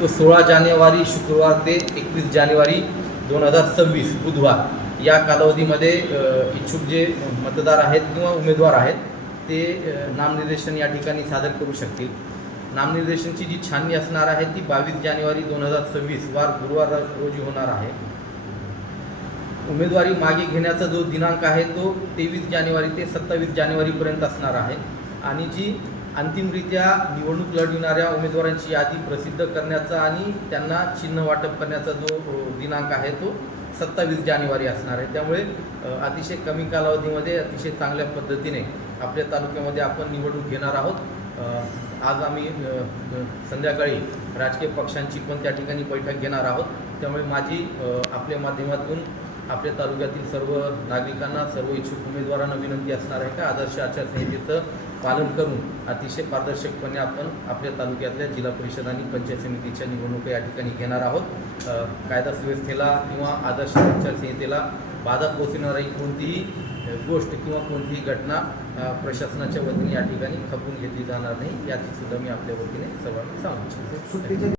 तो 16 जानेवारी शुक्रवार ते 21 जानेवारी 2026 बुधवार या कालावधीमध्ये इच्छुक जे मतदार आहेत किंवा उमेदवार आहेत ते नामनिर्देशन या ठिकाणी सादर करू शकतील। नामनिर्देशनची जी छाननी असणार आहे ती 22 जानेवारी 2026 वार गुरुवार रोजी होणार आहे। उमेदवारी मागे घेण्याचा जो दिनांक आहे तो 23 जानेवारी ते 27 जानेवारीपर्यंत असणार आहे आणि जी अंतिमरित्या निवडणूक लढविणाऱ्या उमेदवारांची यादी प्रसिद्ध करण्याचा आणि त्यांना चिन्ह वाटप करण्याचा जो दिनांक आहे तो 27 जानेवारी असणार आहे। त्यामुळे अतिशय कमी कालावधीमध्ये अतिशय चांगल्या पद्धतीने आपल्या तालुक्यामध्ये आपण निवडणूक घेणार आहोत। आज आम्ही संध्याकाळी राजकीय पक्षांची पण त्या ठिकाणी बैठक घेणार आहोत। त्यामुळे माझी आपल्या माध्यमातून आपल्या तालुक्यातील सर्व नागरिकांना, सर्व इच्छुक उमेदवारांना विनंती असणार आहे का आदर्श आचारसंहितेचं पालन करून अतिशय पारदर्शकपणे आपण आपल्या तालुक्यातल्या जिल्हा परिषद आणि पंचायत समितीच्या निवडणुका या ठिकाणी घेणार आहोत। कायदा सुव्यवस्थेला किंवा आदर्श आचारसंहितेला बाधा पोहोचवणारी कोणतीही गोष्ट किंवा कोणतीही घटना प्रशासनाच्या वतीने या ठिकाणी खपवून घेतली जाणार नाही याची सुद्धा मी आपल्या वतीने सर्वांना सांगू इच्छितो।